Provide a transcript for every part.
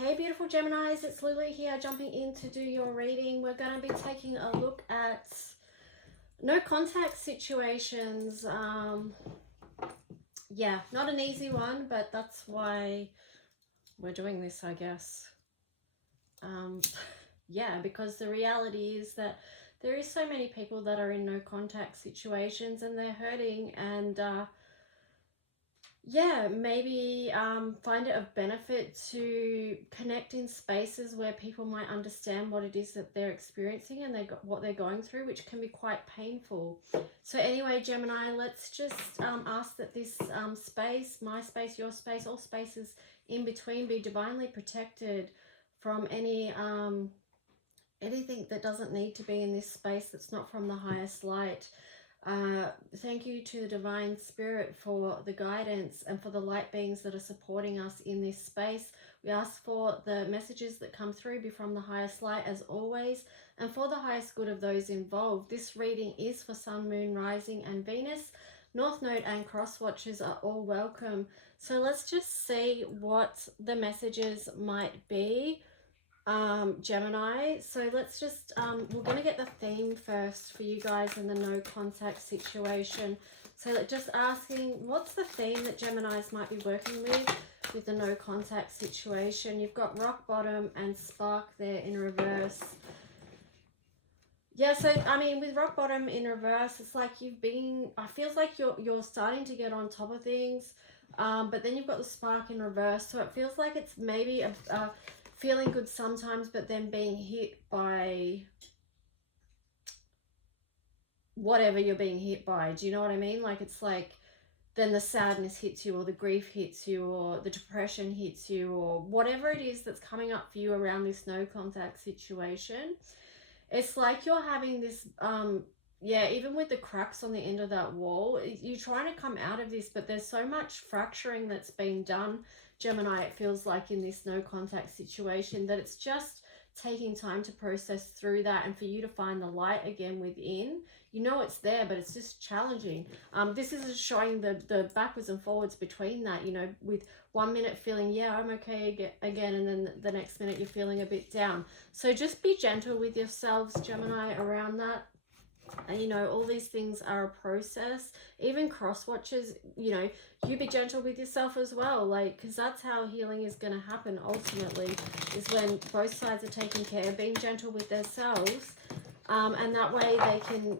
Hey beautiful Geminis, it's Lulu here jumping in to do your reading. We're going to be taking a look at no contact situations. Yeah, not an easy one, but that's why we're doing this, I guess. Yeah, because the reality is that there is so many people that are in no contact situations and they're hurting, and yeah, maybe find it of benefit to connect in spaces where people might understand what it is that they're experiencing and what they're going through, which can be quite painful. So anyway, Gemini, let's just ask that this space, my space, your space, all spaces in between be divinely protected from anything that doesn't need to be in this space that's not from the highest light. Thank you to the Divine Spirit for the guidance and for the light beings that are supporting us in this space. We ask for the messages that come through be from the highest light as always, and for the highest good of those involved. This reading is for Sun, Moon, Rising and Venus. North Node and Cross Watchers are all welcome. So let's just see what the messages might be. Gemini, so let's just we're going to get the theme first for you guys in the no contact situation. So just asking, what's the theme that Geminis might be working with the no contact situation? You've got rock bottom and spark there in reverse. Yeah, so I mean, with rock bottom in reverse, it's like you've been, I feels like you're starting to get on top of things, but then you've got the spark in reverse, so it feels like it's maybe a feeling good sometimes, but then being hit by whatever you're being hit by. Do you know what I mean? Like, it's like then the sadness hits you, or the grief hits you, or the depression hits you, or whatever it is that's coming up for you around this no contact situation. It's like you're having this yeah, even with the cracks on the end of that wall, you're trying to come out of this, but there's so much fracturing that's been done, Gemini, it feels like, in this no contact situation, that it's just taking time to process through that and for you to find the light again within. You know it's there, but it's just challenging. This is showing the backwards and forwards between that, you know, with 1 minute feeling, yeah, I'm okay again, and then the next minute you're feeling a bit down. So just be gentle with yourselves, Gemini, around that. And, you know, all these things are a process. Even cross watchers, you know, you be gentle with yourself as well, like, because that's how healing is going to happen ultimately, is when both sides are taking care, being gentle with themselves, and that way they can,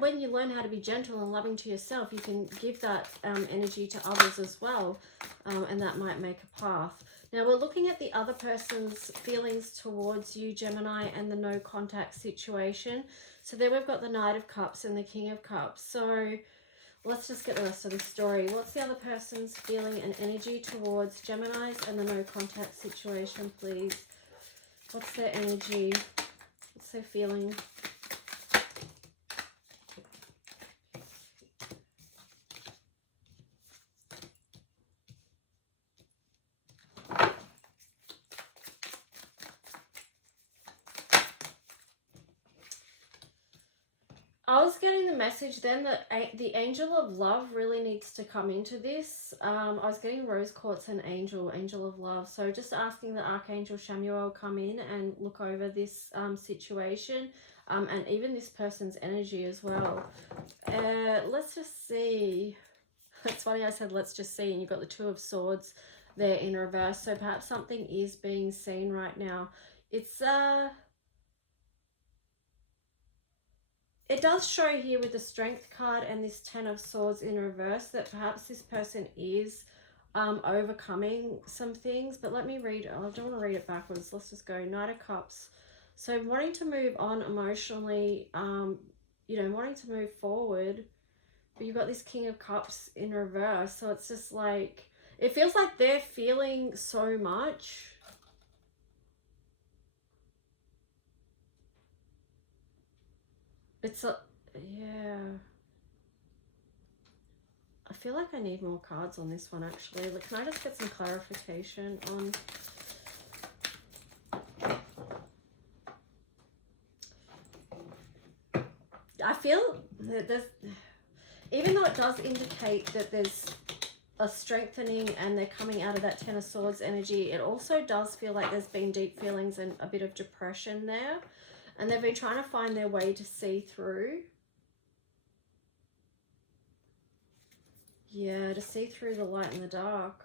when you learn how to be gentle and loving to yourself, you can give that energy to others as well, and that might make a path. Now we're looking at the other person's feelings towards you, Gemini, and the no contact situation. So there we've got the Knight of Cups and the King of Cups. So let's just get the rest of the story. What's the other person's feeling and energy towards Geminis and the no contact situation, please? What's their energy? What's their feeling? I was getting the message then that the angel of love really needs to come into this. I was getting rose quartz and angel of love. So just asking the Archangel Chamuel come in and look over this situation, and even this person's energy as well. Let's just see. It's funny I said let's just see, and you've got the Two of Swords there in reverse. So perhaps something is being seen right now. It's it does show here with the Strength card and this Ten of Swords in reverse that perhaps this person is overcoming some things. But let me read, I don't want to read it backwards. Let's just go Knight of Cups. So wanting to move on emotionally, you know, wanting to move forward. But you've got this King of Cups in reverse. So it's just like, it feels like they're feeling so much. It's a, yeah. I feel like I need more cards on this one, actually. Like, can I just get some clarification on... I feel that there's... Even though it does indicate that there's a strengthening, and they're coming out of that Ten of Swords energy. It also does feel like there's been deep feelings and a bit of depression there, and they've been trying to find their way to see through. Yeah, to see through the light and the dark.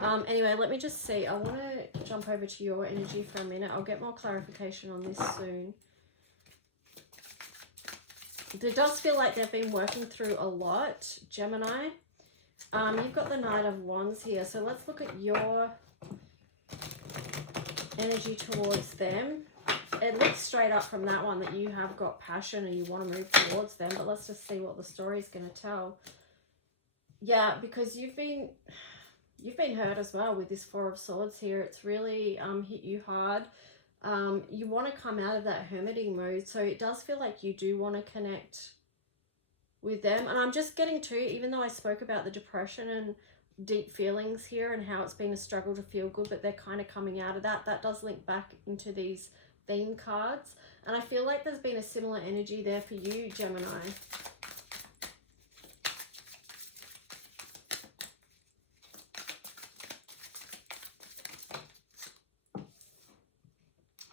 Anyway, let me just see. I want to jump over to your energy for a minute. I'll get more clarification on this soon. It does feel like they've been working through a lot, Gemini. You've got the Knight of Wands here. So let's look at your energy towards them. It looks straight up from that one that you have got passion and you want to move towards them. But let's just see what the story is going to tell. Yeah, because you've been hurt as well with this Four of Swords here. It's really hit you hard. You want to come out of that hermiting mode. So it does feel like you do want to connect with them. And I'm just getting to, even though I spoke about the depression and deep feelings here and how it's been a struggle to feel good, but they're kind of coming out of that. That does link back into these theme cards. And I feel like there's been a similar energy there for you, Gemini.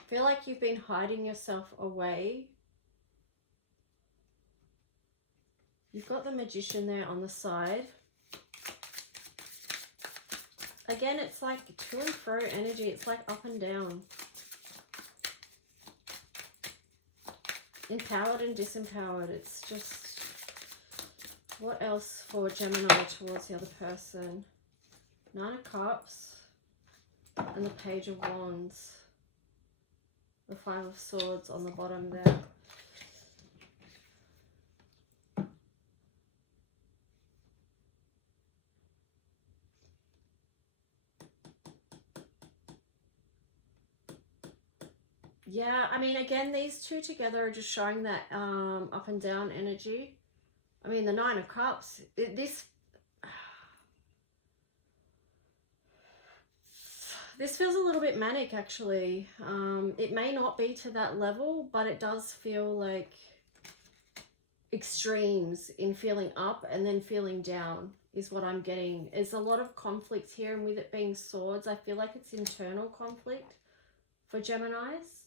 I feel like you've been hiding yourself away. You've got the Magician there on the side. Again, it's like to and fro energy. It's like up and down. Empowered and disempowered. It's just... What else for Gemini towards the other person? Nine of Cups and the Page of Wands. The Five of Swords on the bottom there. Yeah, I mean, again, these two together are just showing that up and down energy. I mean, the Nine of Cups, this feels a little bit manic, actually. It may not be to that level, but it does feel like extremes in feeling up and then feeling down is what I'm getting. There's a lot of conflict here, and with it being swords, I feel like it's internal conflict for Geminis.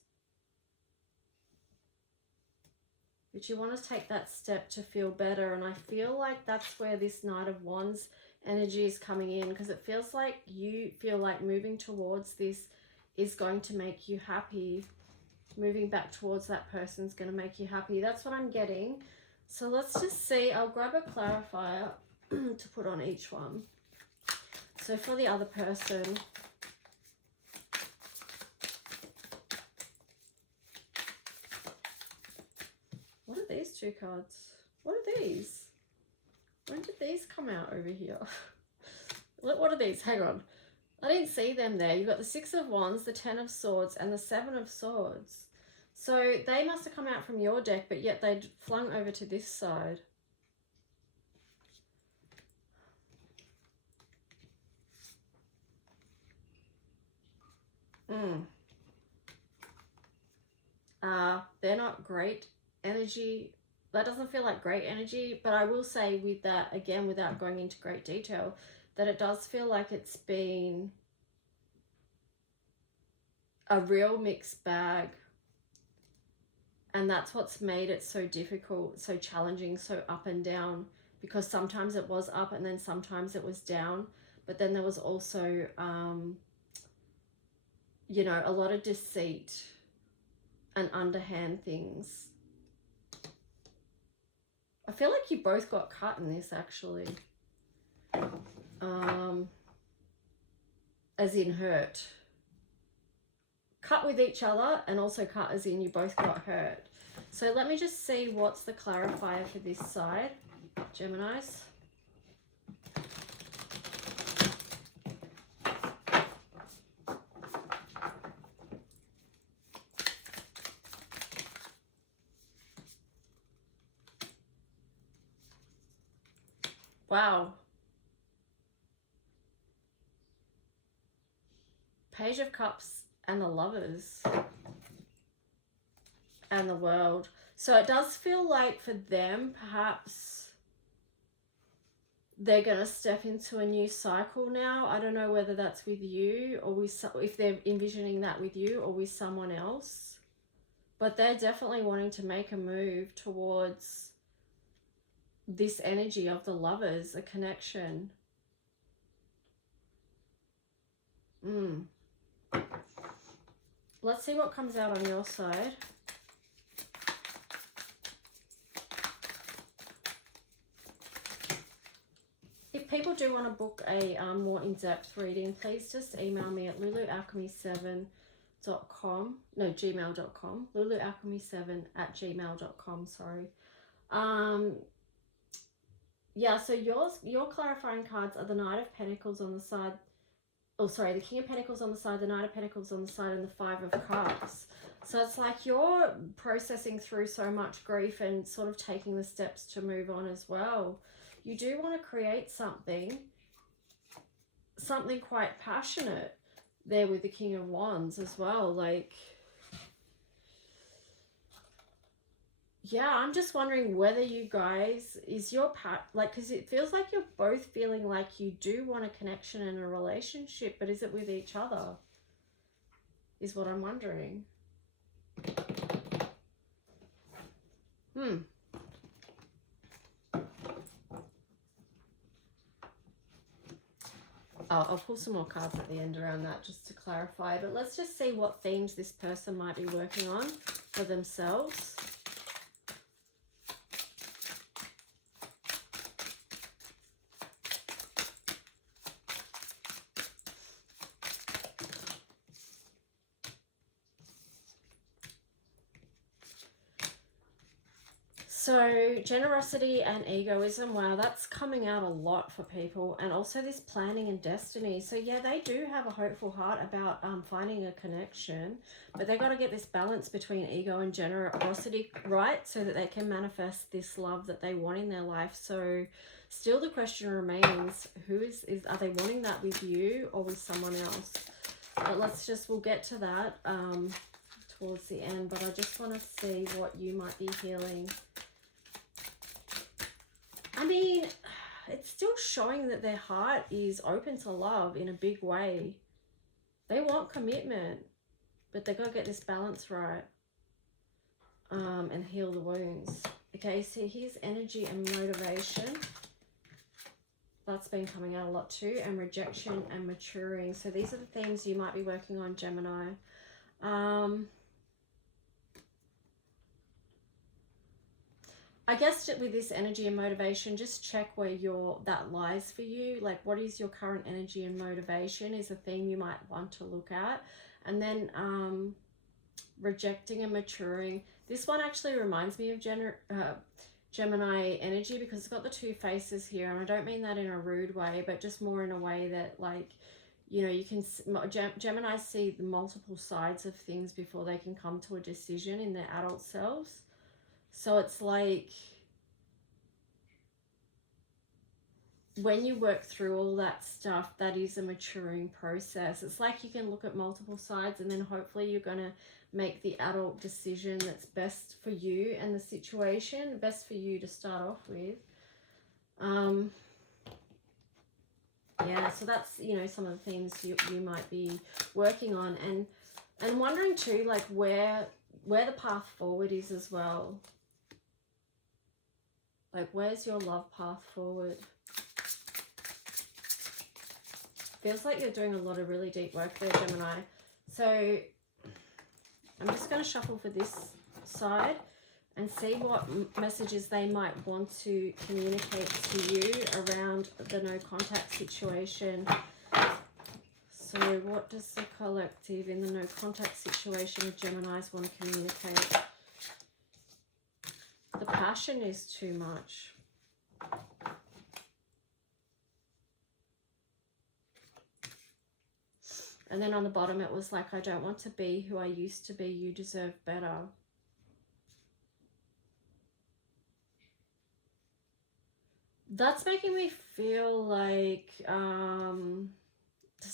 But you want to take that step to feel better, and I feel like that's where this Knight of Wands energy is coming in, because it feels like you feel like moving towards this is going to make you happy. Moving back towards that person's going to make you happy. That's what I'm getting. So let's just see. I'll grab a clarifier to put on each one. So for the other person, what are these two cards? What are these? When did these come out over here? What are these? Hang on. I didn't see them there. You've got the Six of Wands, the Ten of Swords, and the Seven of Swords. So they must have come out from your deck, but yet they'd flung over to this side. They're not great energy. That doesn't feel like great energy, but I will say with that, again, without going into great detail, that it does feel like it's been a real mixed bag. And that's what's made it so difficult, so challenging, so up and down, because sometimes it was up and then sometimes it was down. But then there was also, you know, a lot of deceit and underhand things. I feel like you both got cut in this, actually. As in hurt. Cut with each other, and also cut as in you both got hurt. So let me just see what's the clarifier for this side, Geminis. Wow. Page of Cups and the Lovers and the World. So it does feel like for them, perhaps they're going to step into a new cycle now. I don't know whether that's with you or with, if they're envisioning that with you or with someone else. But they're definitely wanting to make a move towards this energy of the lovers, a connection. Let's see what comes out on your side. If people do want to book a more in-depth reading, please just email me at lulualchemy7.com. No, gmail.com. lulualchemy7@gmail.com, sorry. Yeah, so your clarifying cards are the Knight of Pentacles on the side. Oh, sorry, the King of Pentacles on the side, the Knight of Pentacles on the side, and the Five of Cups. So it's like you're processing through so much grief and sort of taking the steps to move on as well. You do want to create something quite passionate there with the King of Wands as well. Like, yeah, I'm just wondering whether you guys, is your like, because it feels like you're both feeling like you do want a connection and a relationship, but is it with each other? Is what I'm wondering. I'll pull some more cards at the end around that just to clarify. But let's just see what themes this person might be working on for themselves. So generosity and egoism, wow, that's coming out a lot for people. And also this planning and destiny. So yeah, they do have a hopeful heart about finding a connection, but they got to get this balance between ego and generosity right, so that they can manifest this love that they want in their life. So still the question remains, who is are they wanting that with you or with someone else? But we'll get to that towards the end, but I just want to see what you might be healing. I mean, it's still showing that their heart is open to love in a big way. They want commitment, but they've got to get this balance right and heal the wounds. Okay, so here's energy and motivation. That's been coming out a lot too. And rejection and maturing. So these are the themes you might be working on, Gemini. I guess with this energy and motivation, just check where that lies for you. Like, what is your current energy and motivation is a theme you might want to look at. And then rejecting and maturing. This one actually reminds me of Gemini energy, because it's got the two faces here. And I don't mean that in a rude way, but just more in a way that, like, you know, you can, Gemini see the multiple sides of things before they can come to a decision in their adult selves. So it's like when you work through all that stuff, that is a maturing process. It's like you can look at multiple sides, and then hopefully you're going to make the adult decision that's best for you and the situation, best for you to start off with. Yeah, so that's, you know, some of the things you might be working on, and wondering too, like, where the path forward is as well. Like, where's your love path forward? Feels like you're doing a lot of really deep work there, Gemini. So I'm just going to shuffle for this side and see what messages they might want to communicate to you around the no contact situation. So what does the collective in the no contact situation of Geminis want to communicate? The passion is too much. And then on the bottom it was like, I don't want to be who I used to be. You deserve better. That's making me feel like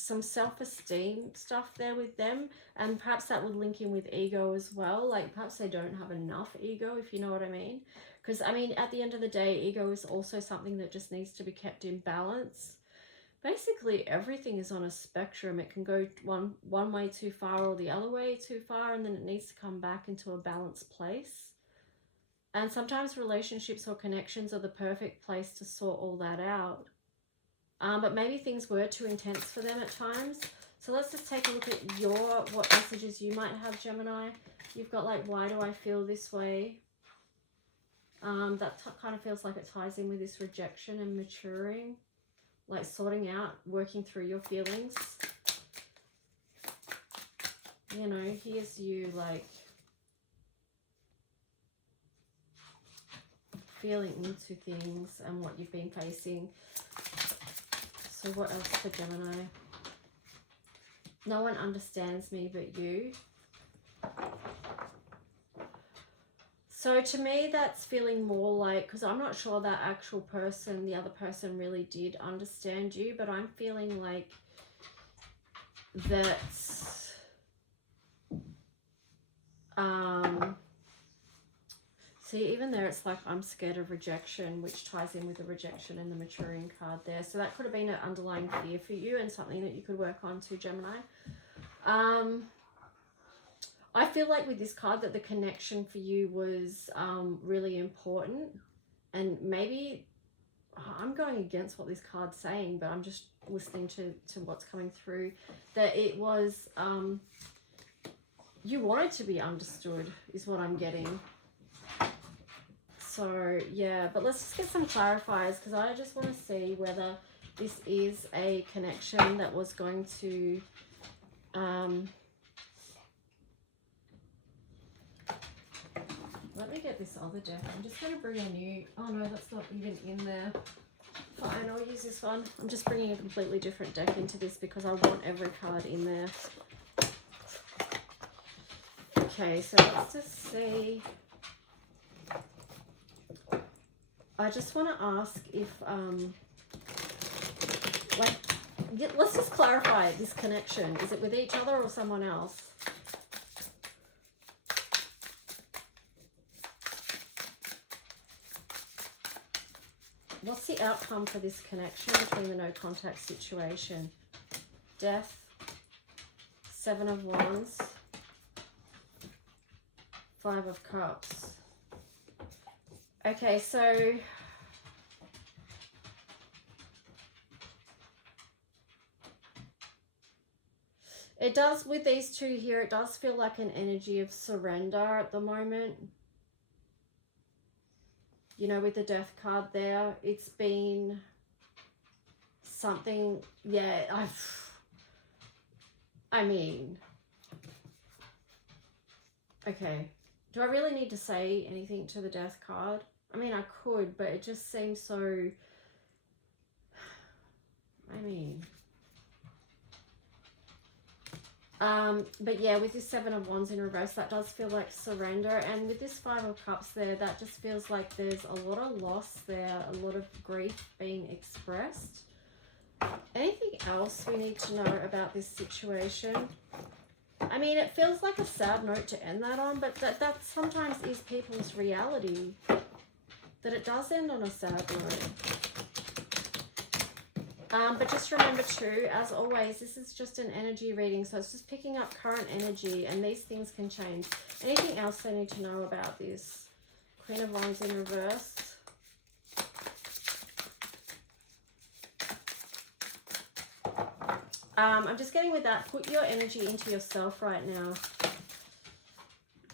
some self-esteem stuff there with them, and perhaps that would link in with ego as well. Like perhaps they don't have enough ego, if you know what I mean. Because I mean, at the end of the day, ego is also something that just needs to be kept in balance. Basically everything is on a spectrum. It can go one way too far or the other way too far, and then it needs to come back into a balanced place. And sometimes relationships or connections are the perfect place to sort all that out. But maybe things were too intense for them at times. So let's just take a look at what messages you might have, Gemini. You've got like, why do I feel this way? That kind of feels like it ties in with this rejection and maturing, like sorting out, working through your feelings. You know, here's you like feeling into things and what you've been facing. So what else for Gemini? No one understands me but you. So to me, that's feeling more like, because I'm not sure that actual person, the other person really did understand you, but I'm feeling like that, see, even there it's like, I'm scared of rejection, which ties in with the rejection and the maturing card there. So that could have been an underlying fear for you and something that you could work on too, Gemini. I feel like with this card that the connection for you was really important. And maybe I'm going against what this card's saying, but I'm just listening to what's coming through. That it was, you wanted to be understood is what I'm getting. So yeah, but let's just get some clarifiers, because I just want to see whether this is a connection that was going to let me get this other deck. I'm just going to bring a new, oh no, that's not even in there. Fine, I'll use this one. I'm just bringing a completely different deck into this because I want every card in there. Okay, so let's just see. I just want to ask if, like, let's just clarify this connection. Is it with each other or someone else? What's the outcome for this connection between the no contact situation? Death, Seven of Wands, Five of Cups. Okay, so it does, with these two here, it does feel like an energy of surrender at the moment. You know, with the Death card there, it's been something, yeah, I mean, okay. Do I really need to say anything to the Death card? I mean, I could, but it just seems so, I mean, but yeah, with this Seven of Wands in reverse, that does feel like surrender. And with this Five of Cups there, that just feels like there's a lot of loss there, a lot of grief being expressed. Anything else we need to know about this situation? I mean, it feels like a sad note to end that on, but that sometimes is people's reality, that it does end on a sad note. But just remember too, as always, this is just an energy reading, so it's just picking up current energy, and these things can change. Anything else I need to know about this? Queen of Wands in reverse. I'm just getting with that, put your energy into yourself right now.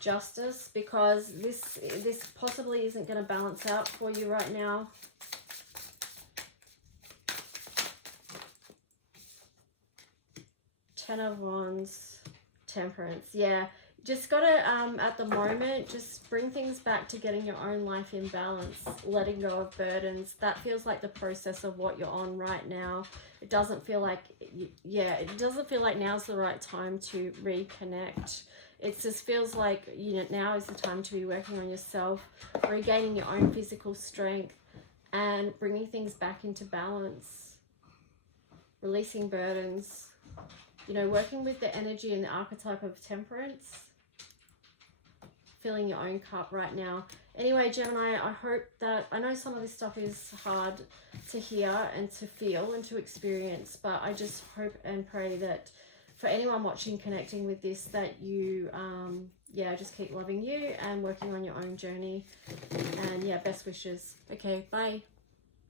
Justice, because this possibly isn't going to balance out for you right now. Ten of Wands, Temperance. Yeah, just got to, at the moment, just bring things back to getting your own life in balance, letting go of burdens. That feels like the process of what you're on right now. It doesn't feel like, yeah, it doesn't feel like now's the right time to reconnect. It just feels like, you know, now is the time to be working on yourself, regaining your own physical strength, and bringing things back into balance, releasing burdens. you know, working with the energy and the archetype of temperance, filling your own cup right now. Anyway, Gemini, I hope that, I know some of this stuff is hard to hear and to feel and to experience, but I just hope and pray that for anyone watching, connecting with this, that you, yeah, just keep loving you and working on your own journey. And yeah, best wishes. Okay, bye.